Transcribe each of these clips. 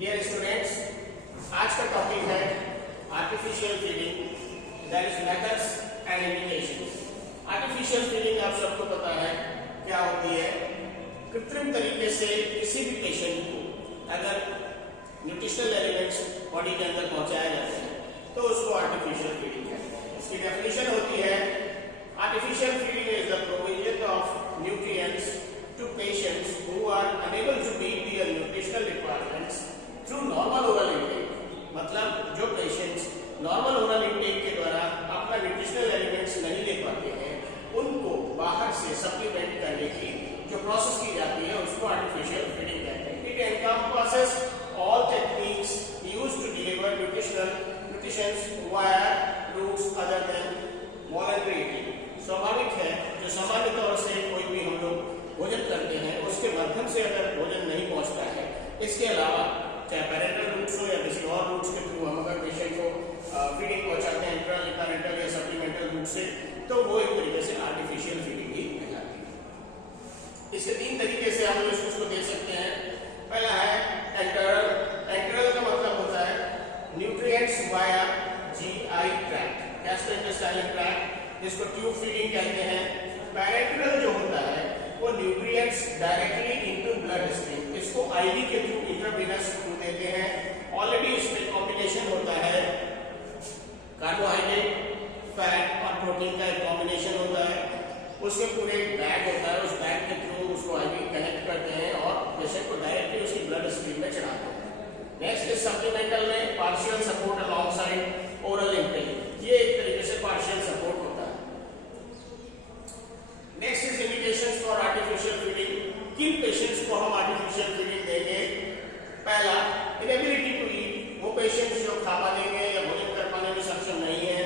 Dear students, आज का topic है artificial feeding, that is methods and indications. Artificial feeding आप सबको पता है क्या होती है। कृत्रिम तरीके से किसी भी पेशेंट को अगर न्यूट्रिशनल एलिमेंट्स बॉडी के अंदर पहुंचाया जाता है तो उसको आर्टिफिशियल फीडिंग कहते हैं। इसकी डेफिनेशन होती है artificial feeding is the provision of nutrients to patients who are unable to meet their nutritional requirements through normal oral intake। मतलब जो पेशेंट्स नॉर्मल ओरल इंटेक के द्वारा अपना न्यूट्रिशनल एलिमेंट्स नहीं ले पाते हैं उनको बाहर से सप्लीमेंट करने की जो प्रोसेस की जाती है उसको आर्टिफिशियल फीडिंग कहते हैं। It encompasses all techniques used to deliver nutritions via routes other than voluntary eating. स्वाभाविक है जो सामान्य तौर से कोई भी हम लोग भोजन करते हैं उसके माध्यम से अगर भोजन नहीं पहुंचता है, इसके अलावा चाहे पैरेंटल रूट्स हो या किसी और रूट्स के थ्रू हम अगर पेशेंट को फीडिंग पहुंचाते हैं इंट्रा पैरेंटल या सप्लीमेंटल रूट से, तो वो एक तरीके से आर्टिफिशियल फीडिंग ही कहलाती है। इसके तीन तरीके से हम लोग इसको दे सकते हैं। पहला है एंटरल। एंटरल का मतलब होता है nutrients via GI tract, gastrointestinal tract, जिसको ट्यूब फीडिंग कहते हैं। पैरेंटल जो होता है वो nutrients directly into blood stream, इसको आईवी के थ्रू इंट्रावेनस थ्रू देते हैं। ऑलरेडी इसमें कॉम्बिनेशन होता है कार्बोहाइड्रेट, फैट और प्रोटीन का एक कॉम्बिनेशन होता है। उसमें पूरे एक बैग होता है, उस बैग के थ्रू उसको आईवी कनेक्ट करते हैं और पेशेंट को डायरेक्टली उसकी ब्लड स्ट्रीम में चढ़ाते हैं। नेक्स्ट इज सप्लीमेंटल में partial support along side oral intake, ये एक तरीके से पार्शियल सपोर्ट होता है। Next is indications for artificial feeding. किन पेशेंट्स को हम आर्टिफिशियल फीडिंग देंगे? पहला, इनएबिलिटी टू ईट, वो पेशेंट्स जो खा पाएंगे या भोजन कर पाने में सक्षम नहीं है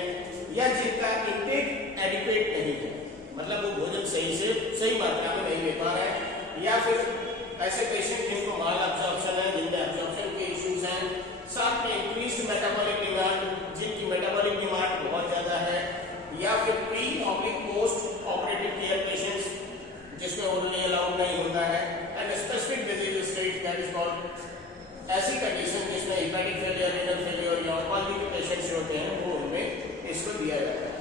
या जिनका इंटेक एडिक्वेट नहीं है, मतलब वो भोजन सही मात्रा में नहीं ले पा रहे हैं, या फिर ऐसे पेशेंट जिनको माल एब्जॉर्प्शन है, जिनमें एब्जॉर्प्शन के इश्यूज हैं, साथ में इंक्रीज्ड मेटाबॉलिक डिमांड, जिनकी मेटाबॉलिक डिमांड बहुत ज्यादा है, या फिर pre oblique post operative care patients जिसमें ओरली अलाउड नहीं होता है, and specific disease state that is called, ऐसी कंडीशन जिसमें हेपेटिक फेलियर, रीनल फेलियर या ऑन्कोलॉजी के पेशेंट्स होते हैं वो उनमें इसको दिया जाता है।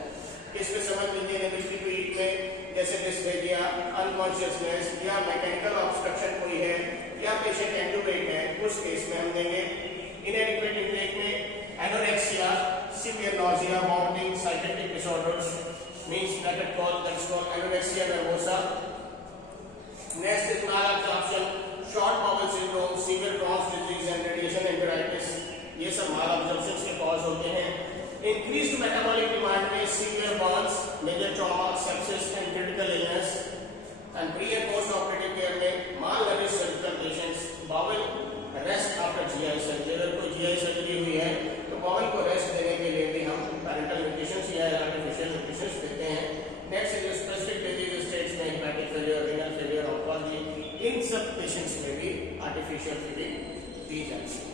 इसमें समझ लीजिए इनएबिलिटी टू ईट में जैसे डिस्फेजिया, अनकॉन्शियसनेस या मैकेनिकल ऑब्स्ट्रक्शन कोई है या पेशेंट एंडोवेट है, उस केस में हम देंगे। इनएडिक्वेट इंटेक में anorexia, severe nausea, vomiting, psychotic disorders means that is called anorexia nervosa. Next is malabsorption, short bowel syndrome, severe Crohn's disease and radiation enteritis, ये सब malabsorption के cause होते हैं। Increased metabolic demand में severe burns, major trauma, sepsis and critical illness, and pre and post operative care में malnourished surgical patients, bowel rest after GI surgery, अगर कोई GI surgery हुई है तो बाउल को रेस्ट देने के लिए भी हम पैरेंटल न्यूट्रिशंस या आर्टिफिशियल न्यूट्रिशंस देते हैं। Next is specific disease states में hepatic failure, renal failure, oncology, इन सब पेशेंट्स में भी आर्टिफिशियल फीडिंग दी जाती है।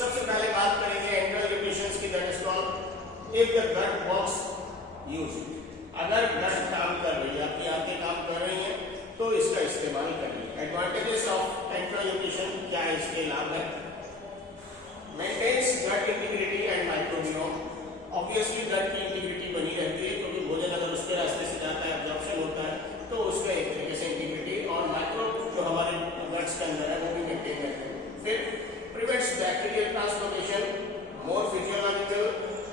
सबसे पहले बात करेंगे एंट्रल न्यूट्रिशंस की, that is called if the gut works use. अगर गट काम कर रही है, आपकी आंखें काम कर रही हैं तो इसका इस्तेमाल करिए। एडवांटेजेस ऑफ एंट्रल न्यूट्रिशन क्या है, इसके लाभ है? Maintains gut integrity and microbiome. Obviously gut की इंटीग्रिटी बनी रहती है क्योंकि भोजन अगर उसके रास्ते से जाता है, एब्जॉर्प्शन होता है तो उसका एक तरीके से इंटीग्रिटी और माइक्रो जो हमारे गट्स के अंदर है वो भी मेंटेन रहते हैं। फिर prevents bacterial translocation, more physiological,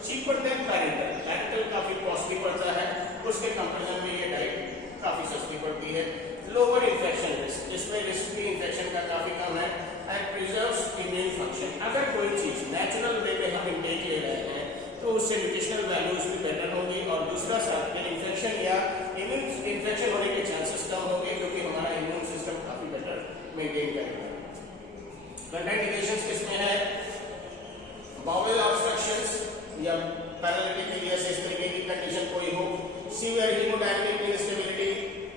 cheaper than parental. Parental काफी कॉस्टली पड़ता है, उसके कंपेरिजन में ये डाइट काफी सस्ती पड़ती है। लोअर इन्फेक्शन रिस्क, इसमें रिस्क भी इन्फेक्शन का काफी कम है। एंड प्रिजर्व्स इम्यून फंक्शन, अगर कोई चीज नेचुरल वे में हम इंटेक ले रहे हैं तो उससे न्यूट्रिशनल वैल्यूज भी बेटर होंगी और दूसरा साथ में इन्फेक्शन या इम्यून इन्फेक्शन होने के चांसेस कम होंगे क्योंकि हमारा इम्यून सिस्टम काफी बेटर मेंटेन करेगा। कंट्राइंडिकेशंस किसमें है? बाउल ऑब्स्ट्रक्शंस या पैरालिटिक इलियस, इस तरीके की कंडीशन कोई हो, severe haemodynamic instability,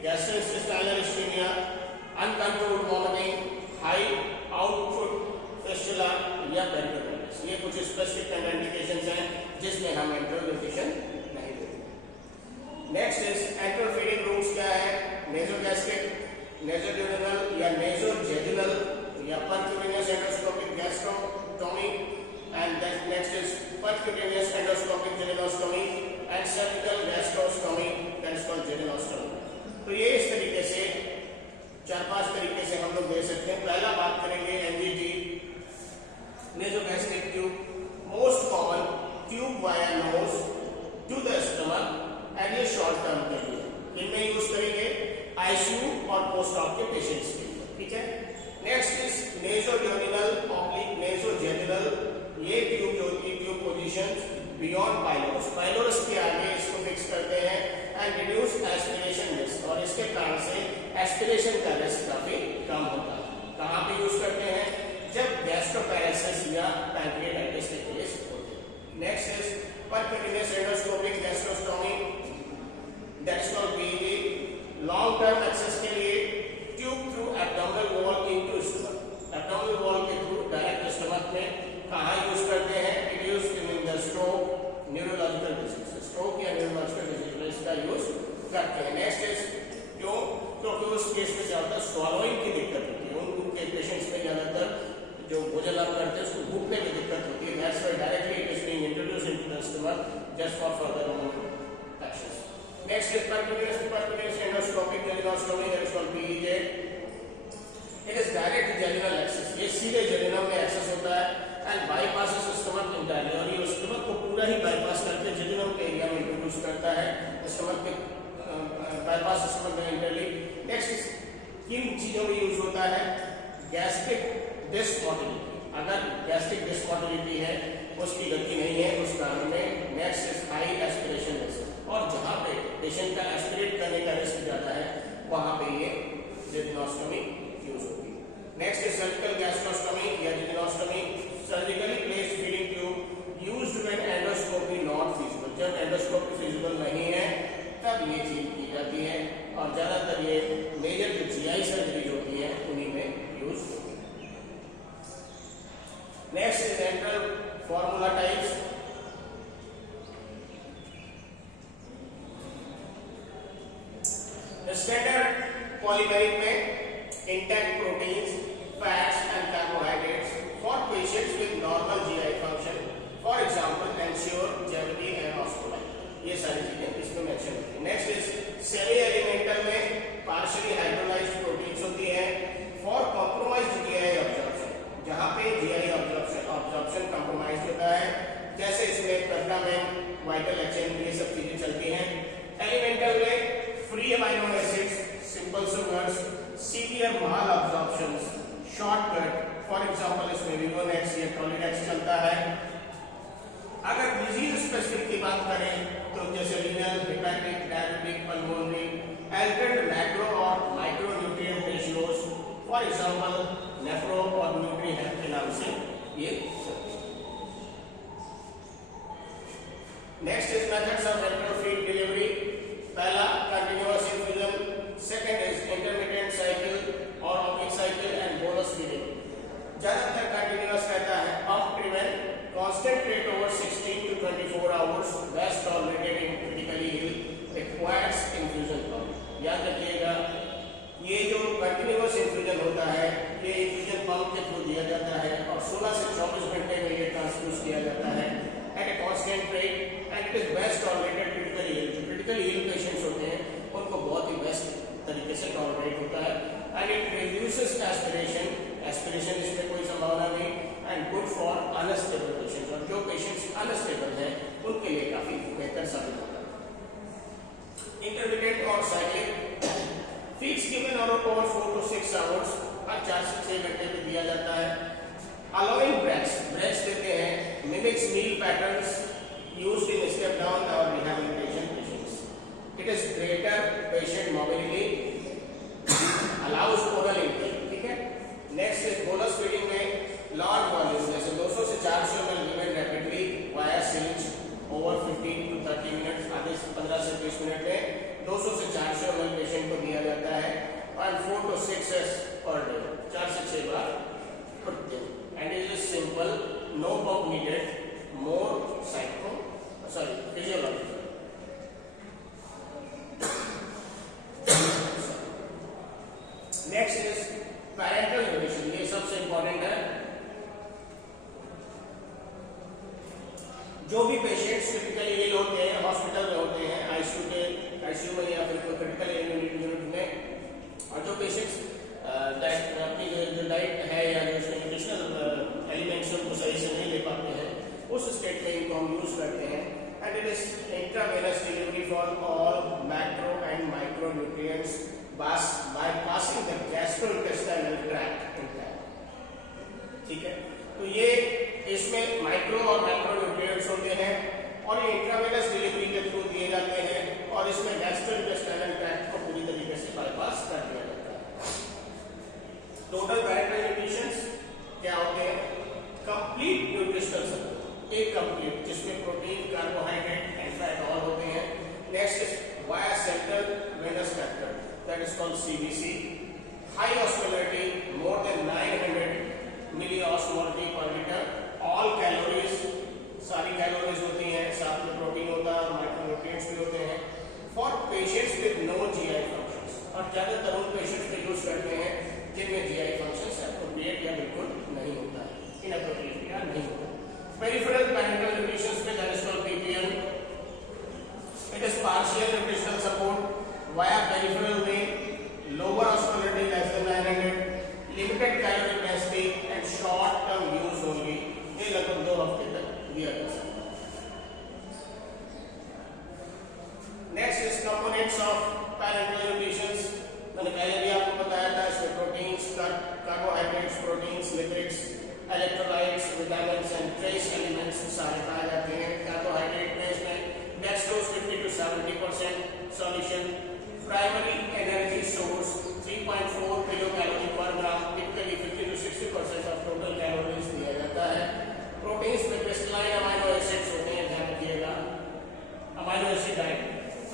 gastrointestinal ischaemia, uncontrolled vomiting, high output fistula या पेरिटोनिटिस, ये कुछ स्पेसिफिक कंट्राइंडिकेशंस हैं जिसमें हम एंट्रल न्यूट्रिशन नहीं देते। Next is enteral feeding routes क्या है? नेसोगैस्ट्रिक, नेसोड्यूरेनल या नेसोजेजुनल या सकते हैं। पहला बात करेंगे NGT, nasogastric tube, most common tube via nose to the stomach and ये शॉर्ट टर्म के लिए इनमें यूज करेंगे आईसीयू और पोस्ट ऑप के पेशेंट्स के लिए, ठीक है। नेक्स्ट इज नेसोड्यूरिनल ऑब्लिक नेसोजेनिनल, ये ट्यूब जो होती है tube position beyond pylorus, pylorus के आगे इसको फिक्स करते हैं एंड रिड्यूस एस्पिरेशन रिस्क, और इसके कारण से एस्पिरेशन का रिस्क काफी कम होता है। कहाँ पे यूज करते हैं? जब गैस्ट्रोपैरेसिस या पैंक्रियाटाइटिस के केस होते हैं। Next is percutaneous endoscopic gastrostomy, that's called PET, long term access के लिए tube through abdominal wall into stomach, abdominal wall के थ्रू डायरेक्ट स्टमक में कहाँ यूज करते हैं? It use in the stroke, neurological disease, stroke या neurological disease में इसका यूज करते हैं। नेक्स्ट इज क्यों? क्योंकि उस केस में क्या होता है, स्वॉलोइंग की दिक्कत होती है, उनके पेशेंट्स में ज्यादातर जो भोजन आप करते हैं उसको भूखने में दिक्कत होती है, that's why directly it is being introduced into the stomach just for further actions. Next is percutaneous endoscopic jejunostomy, that is called PEJ, it is direct jejunal access, ये सीधे जेजुनम में एक्सेस होता है एंड बाईपासेस स्टमक इंटायरली, और ये stomach को पूरा ही bypass करके जेजुनम के एरिया में इंट्रोड्यूस करता है, स्टमक के बाईपास स्टमक में इंटायरली। नेक्स्ट किन चीजों में यूज होता है? गैस्ट्रिक डिसमोटिलिटी, अगर गैस्ट्रिक डिसमोटिलिटी है, उसकी गति नहीं है उस कारण में। Next is high aspiration risk, और जहां पे पेशेंट का एस्पिरेट करने का रिस्क ज्यादा है वहां पे ये जेजुनोस्टोमी यूज होती है। नेक्स्ट इज सर्जिकल गैस्ट्रोस्टोमी या jejunostomy, surgically placed feeding tube used when endoscopy not feasible, जब एंडोस्कोपी फीजिबल नहीं है तब ये चीज की जाती है, और ज्यादातर ये मेजर जो जीआई सर्जरी होती है उन्हीं में यूज होती है। Next is enteral formula types, standard polymeric में intact proteins, fats and carbohydrates for patients with normal GI function, for example Ensure, Jevity and Osmolite, ये सारी चीजें इसमें मेंशन होती है। नेक्स्ट इज सेमी एलिमेंटल में पार्शियली हाइड्रोलाइज्ड प्रोटीन्स होती है फॉर कॉम्प्रोमाइज्ड जीआई अब्जॉर्प्शन, जहां पे जीआई अब्जॉर्प्शन कॉम्प्रोमाइज होता है, जैसे इसमें पेप्टामेन, वाइटल एचएन, ये सब चीजें चलती हैं। एलिमेंटल में free amino acids, simple sugars, severe malabsorptions, shortcut, for example इसमें विवोनेक्स या टोलिनेक्स चलता है। अगर डिजीज स्पेसिफिक की बात करें तो जैसे renal, hepatic, diabetic, pulmonary, altered macro और micro nutrient ratios, for example Nephro और न्यूट्रीहेल्थ के नाम से ये। Next is methods of enteral feed delivery, पहला continuous infusion, second is intermittent cycle और oblique cycle and bolus feeding. ज्यादातर continuous रहता है, pump driven, constant rate over 16 to 24 hours, best tolerated in critically ill, requires infusion pump. याद रखिएगा ये जो continuous infusion होता है ये इन्फ्यूजन पंप के थ्रू दिया जाता है और 16 से 24 घंटे में ये ट्रांसफ्यूज किया जाता है at a constant rate and it is best tolerated critically ill. जो क्रिटिकली इल पेशेंट्स होते हैं उनको बहुत ही बेस्ट तरीके से टॉलरेट होता है and it reduces aspiration, aspiration इसमें कोई संभावना नहीं, and good for unstable patients, और जो पेशेंट्स अनस्टेबल हैं उनके लिए काफी बेहतर साबित होता है। इंटरमिटेंट और cyclic, feeds given over 4 to 6 hours, हर 4 से 6 घंटे में दिया जाता है। अलोइंग ब्रेक्स, ब्रेक्स देते हैं, mimics meal patterns used in step down और rehabilitation patients, it is greater patient mobility, allows oral intake, ठीक है। नेक्स्ट इज बोलस फीडिंग में लार्ज वॉल्यूम जैसे 200 से 400 ml given rapidly via syringe over 15 to 30 minutes, आधे 15 से 20 minute में 200 से 400 ml पेशेंट को दिया जाता है और 4 to 6 पर डे, 4 से 6 बार प्रतिदिन, and it is simple, no pump needed, more physiological. Next is parenteral nutrition, ये सबसे इंपॉर्टेंट है। जो भी पेशेंट्स क्रिटिकली इल होते हैं, हॉस्पिटल में होते हैं, आईसीयू में या फिर क्रिटिकल यूनिट में, और जो पेशेंट्स अपनी ऑल कैलोरीज, सारी कैलोरीज होती हैं, साथ में प्रोटीन होता है, माइक्रोन्यूट्रिएंट्स भी होते हैं for patients with no GI functions. और ज्यादातर उन पेशेंट्स पे यूज करते हैं जिनमें जीआई फंक्शंस एप्रोप्रिएट या बिल्कुल नहीं होता है, इनएप्रोप्रिएट या नहीं होता। पेरिफेरल पैरेंटल न्यूट्रिशन में that is called PPN. It is partial nutritional support via peripheral when, lower osmolarity less than 900, limited calorie density and short term use only. ये लगभग 2 हफ्ते तक दिया जा सकता है। Next is components of parental nutritions. मैंने पहले भी आपको बताया था, इसमें proteins, carbohydrates, proteins, lipids, electrolytes, vitamins and trace elements सारे पाए जाते हैं। कार्बोहाइड्रेट में इसमें dextrose 50 to 70% solution, primary energy source 3.4 kilo calorie per gram, typically 50 to 60% of total calories दिया जाता है। प्रोटीन्स में क्रिस्टलाइन अमाइनो एसिड्स होते हैं, ध्यान रखिएगा। Amino acid diet,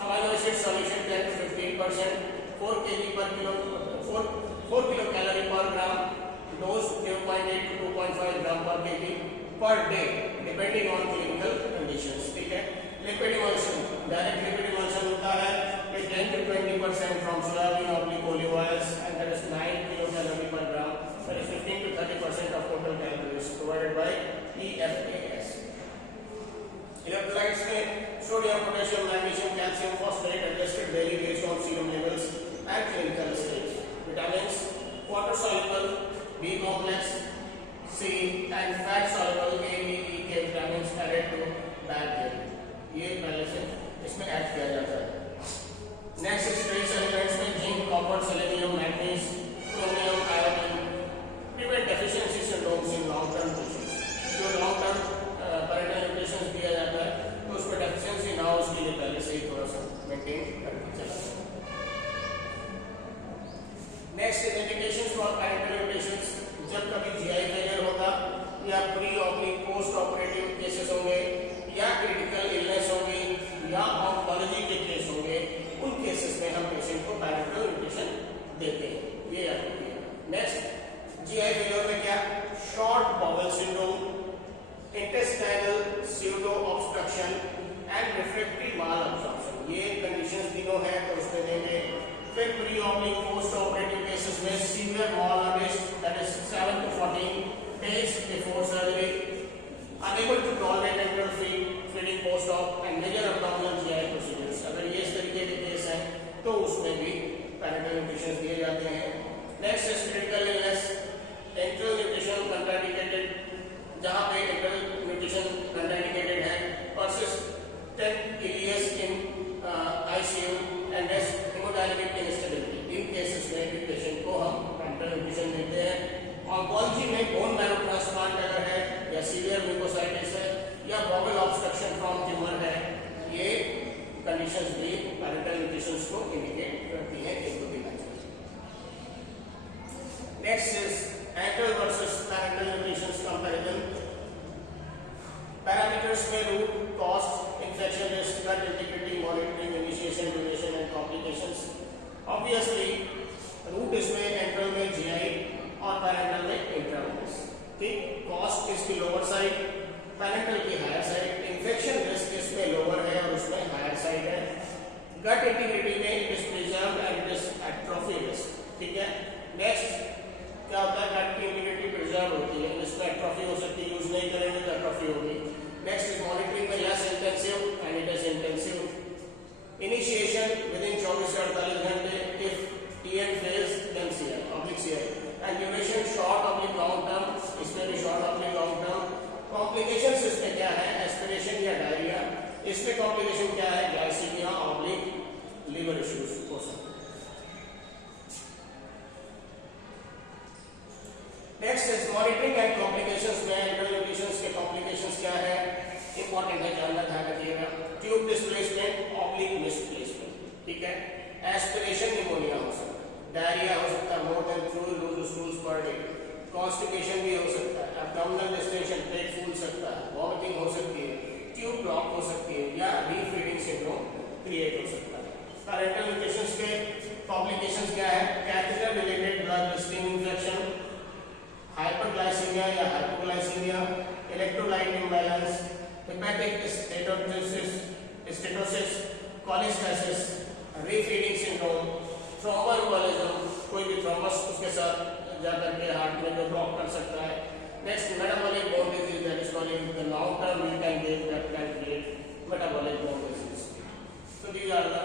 amino acid solution 10 to 15%, 4 kilo calorie per gram, dose 0.8 to 2.5 gram per KG per day depending on clinical conditions. ठीक है। Lipid emulsion, direct lipid emulsion होता है 10 to 20% from soybean olive oils and that is 9 kilo calorie per gram, that is 15 to 30% of total calories provided by EFAS। Electrolytes में sodium, potassium, magnesium, calcium, phosphate adjusted daily based on serum levels and clinical stage. Vitamins water soluble, B complex, C and fat soluble A, B, E के vitamins added to diet. ये पहले से इसमें add किया जाता है। Next is trace elements में zinc, copper, selenium, manganese, chromium, iodine. Prevent deficiency syndromes in long term patients. जो लॉन्ग टर्म पैरेंटल न्यूट्रिशन दिया जाता है तो उसमें डेफिशिएंसी ना हो, उसके लिए पहले से ही थोड़ा सा मेंटेन करके चलना है। Next is indications for parental nutrition. जब कभी जीआई फेलियर होगा या pre operative post operative cases होंगे या क्रिटिकल इलनेस होगी या ऑन्कोलॉजी के केस होंगे, उन केसेस में हम पेशेंट को पैरेंटल न्यूट्रिशन देते हैं। ये याद रखिए। नेक्स्ट जीआई फेलियर में क्या, short bowel syndrome, intestinal pseudo obstruction and refractory mall absorption, ये कंडीशंस तीनों हैं तो उसमें देंगे। फिर pre operative post operative cases में severe मालनरिश that is 7 to 14 days before surgery, unable to tolerate enteral feeding post op and major abdominal GI procedures। अगर ये इस तरीके के केस हैं तो उसमें भी पैरेंटल न्यूट्रिशन दिए जाते हैं। Next is critical illness, enteral nutrition contraindicated, जहां पे एंट्रल न्यूट्रिशन कंट्राइंडिकेटेड है, persistent ileus in ICU and haemodynamic instability, in cases में भी पेशेंट को हम पैरेंटल न्यूट्रिशन देते हैं। ऑन्कोलॉजी में बोन मैरो ट्रांसप्लांट अगर है या सीवियर म्यूकोसाइटिस है या बॉवल ऑब्स्ट्रक्शन फ्रॉम ट्यूमर है, ये कंडीशंस भी पैरेंटल न्यूट्रिशन को इंडिकेट करती हैं, इनको देना चाहिए। Next is enteral versus parenteral nutrition comparison. Parameters में route, cost, infection risk, gut integrity, monitoring, initiation, duration and complications. Obviously route इसमें एंट्रल में जीआई और पैरेंटल में इंट्रावेनस। ठीक, कॉस्ट इसकी लोअर साइड, पैरेंटल की हायर साइड, इन्फेक्शन रिस्क इसमें lower है और उसमें हायर साइड है। गट इंटीग्रिटी में it is preserved and it is atrophy risk. ठीक है। नेक्स्ट क्या होता है, गट की इंटीग्रिटी प्रिजर्व होती है, इसमें एट्रोफी हो सकती है, यूज नहीं करेंगे तो एट्रोफी होगी। नेक्स्ट इज मॉनिटरिंग में less intensive and it is intensive. Initiation within 24 से 48 घंटे, if TN fails then CI oblique CI, and duration short oblique long term, इसमें भी short oblique long term. Complications इसमें क्या है, aspiration या diarrhoea, इसमें कॉम्प्लिकेशन क्या है, ग्लाइसीमिया ऑब्लिक लिवर इश्यूज हो सकते हैं। Next is monitoring and complications में एंट्रल न्यूट्रिशंस के कॉम्प्लिकेशंस क्या है, इंपॉर्टेंट है, जानना ध्यान रखिएगा। Tube displacement oblique misplacement. ठीक है। एस्पिरेशन निमोनिया हो सकता है, डायरिया हो सकता है, more than 2 loose stools per day, constipation भी हो सकता है, एब्डोमिनल डिस्टेंशन, पेट फूल सकता है, वॉमिटिंग हो सकती है, ट्यूब ब्लॉक हो सकती है या रीफीडिंग सिंड्रोम क्रिएट हो सकता है। पैरेंटल न्यूट्रिशंस के कॉम्प्लिकेशंस क्या है, catheter related blood stream infection, hyperglycaemia या hypoglycaemia, electrolyte imbalance, hepatic steatosis, cholestasis, refeeding syndrome, thromboembolism, कोई भी थ्रोम्बस उसके साथ जाकर के हार्ट में जो ब्लॉक कर सकता है. Next, metabolic bone disease, that is called the long term you can get that can create metabolic bone disease. So these are the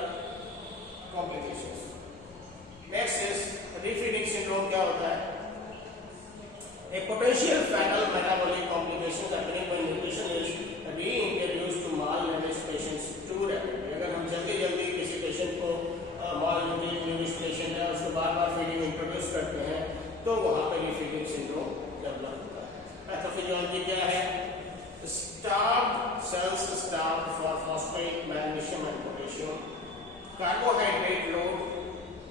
complications. Next is refeeding syndrome. क्या होता है? A potential fatal metabolic complication occurring when nutrition is reintroduced to malnourished patients too rapidly. अगर हम जल्दी किसी patient को malnourished patient है उसको बार फीडिंग इंट्रोड्यूस करते हैं तो वहाँ पे refeeding syndrome डेवलप होता है. पैथोफिजियोलॉजी क्या है? Starved cells starved for phosphate, magnesium and potassium. Carbohydrate load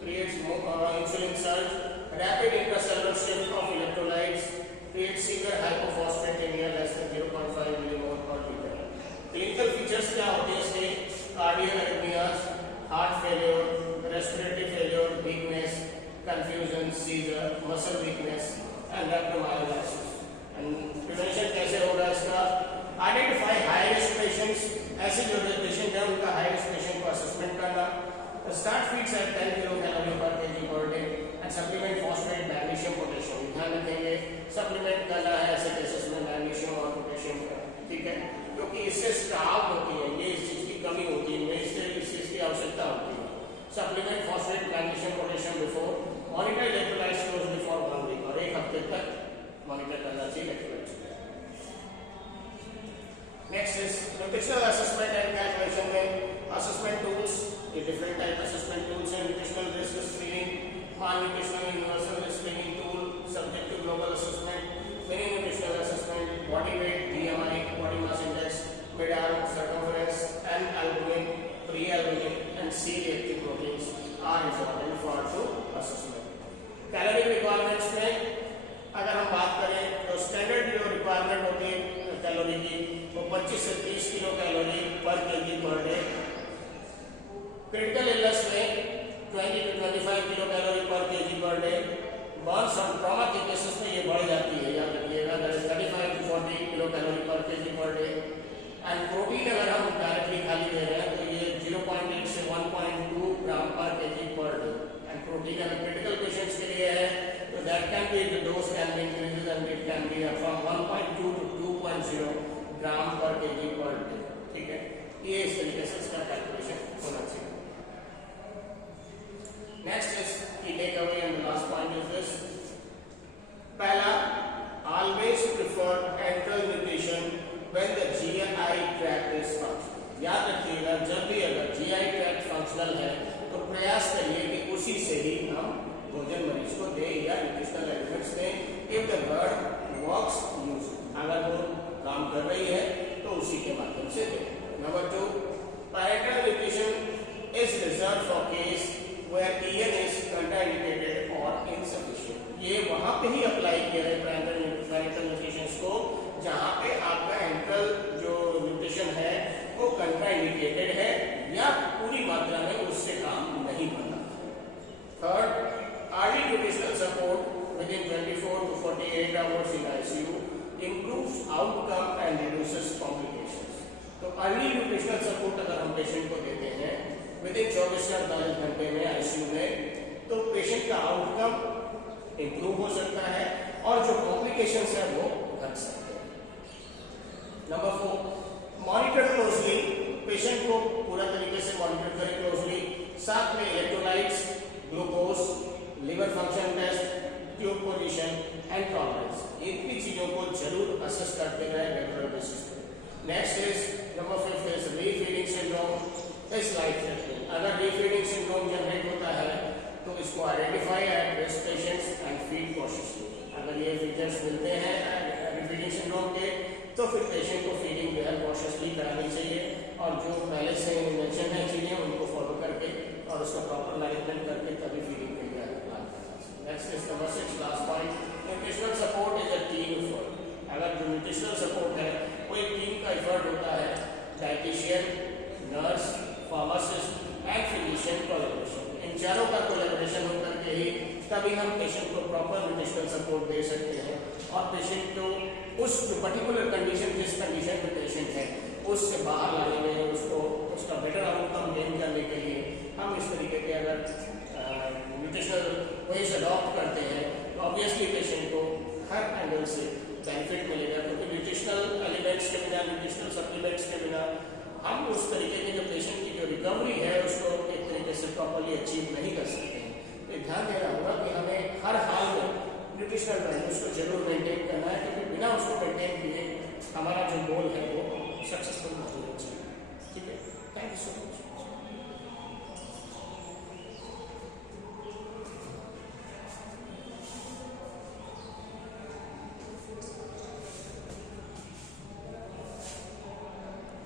creates insulin surge. Rapid intracellular shift of electrolytes creates severe hypophosphatemia less than 0.5 millimole per liter. Clinical features क्या होती है इसके? Cardiac arrhythmias, heart failure, respiratory failure, weakness, confusion, seizure, muscle weakness, and rhabdomyolysis. And prevention कैसे होगा इसका? Identify high risk patients. ऐसे जो patient है उनका हाई रिस्क पेशेंट को असेसमेंट करना. Start feeds at 10 kilocalorie per kg per day and supplement phosphate, magnesium, potassium. ध्यान रखेंगे सप्लीमेंट करना है ऐसे केसेस में मैग्नीशियम और पोटेशियम का. ठीक है, क्योंकि इससे स्टार्व होती है, ये इस चीज की कमी होती है, इनमें इससे इस चीज की आवश्यकता होती है. Supplement phosphate, magnesium, potassium before. Monitor electrolytes closely for 1 week और 1 हफ्ते तक मॉनिटर करना चाहिए electrolytes. Next is nutritional assessment and calculation में assessment tools. ये different type assessment tools हैं. Nutritional risk screening, malnutritional universal screening tool, subjective global assessment, mini nutritional assessment, body weight, BMI, body mass index, mid-arm circumference, and albumin, pre-albumin, and C-reactive proteins are important for to assessment. Calorie requirements में अगर हम बात करें तो standard जो requirement होती है calorie की वो 25 से 30 किलो कैलोरी पर KG per day. Critical illness में 20 to 25 किलो कैलोरी पर केजी पर डे. बर्न्स और ट्रॉमा के केसेस में ये बढ़ जाती है, याद रखिएगा, 35 to 40 किलो कैलोरी पर KG per day. And protein अगर हम डायरेक्टली खाली दे रहे हैं तो ये 0.8 से 1.2 ग्राम per KG per day. And protein अगर क्रिटिकल पेशेंट्स के लिए है तो that can be the dose can be increased and it can be from 1.2 to 2.0 gram per KG per day. ठीक है, ये इस तरीके से इसका कैलकुलेशन होना चाहिए. Next is key take away and last point is this. पहला, always prefer enteral nutrition when the GI tract is functional. याद रखिएगा जब भी अगर जीआई ट्रैक्ट फंक्शनल है तो प्रयास करिए कि उसी से ही हम भोजन मरीज को दे या न्यूट्रिशनल एलिमेंट्स दें. If the blood works use, अगर वो काम कर रही है तो उसी के माध्यम से दें. Number 2, parenteral nutrition is reserve for case where EN is contraindicated और इनसफिशिएंट. ये वहां पे ही अप्लाई किया है पैरेंटल न्यूट्रिशन को जहां पे आपका एंट्रल जो न्यूट्रिशन है वो कंट्राइंडिकेटेड है या पूरी मात्रा में उससे काम नहीं बना. Third, early nutritional support within 24 to 48 hours in ICU improves outcome and reduces complications. तो अर्ली न्यूट्रिशनल सपोर्ट अगर हम पेशेंट को देते हैं विदिन 24 से 48 घंटे में आईसीयू में तो पेशेंट का आउटकम इंप्रूव हो सकता है और जो कॉम्प्लिकेशंस है वो घट सकते हैं. Number 4, monitor closely. पेशेंट को पूरा तरीके से मॉनिटर करें क्लोजली. साथ में electrolytes, glucose, liver function test, tube position and tolerance, इतनी चीजों को जरूर असेस करते रहे रेगुलर बेसिस पे. Next is number 5 is refeeding syndrome is life threatening. अगर रीफीडिंग सिंड्रोम जनरेट होता है तो इसको identify at risk patients and feed cautiously. अगर ये फीचर्स मिलते हैं रीफीडिंग सिंड्रोम के तो फिर पेशेंट को फीडिंग जो है कॉशियसली करानी चाहिए और जो पहले से मेंशन है चीजें उनको फॉलो करके और उसका प्रॉपर मैनेजमेंट करके तभी फीडिंग के लिए आगे प्लान करना चाहिए. Next is number 6, last point, nutritional support is a team effort. अगर जो न्यूट्रिशनल सपोर्ट है वो एक टीम का एफर्ट होता है. Dietitian, nurse, pharmacist and physician collaboration, इन चारों का कोलैबोरेशन होकर के ही तभी हम पेशेंट को प्रॉपर न्यूट्रिशनल सपोर्ट दे सकते हैं और पेशेंट को उस पर्टिकुलर कंडीशन, जिस कंडीशन में पेशेंट है, उससे बाहर लाने में, उसको उसका बेटर आउटकम गेन करने के लिए हम इस तरीके के अगर न्यूट्रिशनल वेज अडॉप्ट करते हैं तो ऑब्वियसली पेशेंट को हर एंगल से बेनिफिट मिलेगा, क्योंकि न्यूट्रिशनल एलिमेंट्स के बिना, न्यूट्रिशनल सप्लीमेंट्स के बिना हम उस तरीके की जो पेशेंट की जो रिकवरी है उसको एक तरीके से प्रॉपरली अचीव नहीं कर सकते हैं। तो ध्यान देना होगा कि हमें हर हाल में न्यूट्रिशनल वैल्यूज को जरूर मेंटेन करना है, क्योंकि बिना उसको मेंटेन किए हमारा जो गोल है वो सक्सेसफुल नहीं हो सकता। ठीक है, थैंक यू सो मच।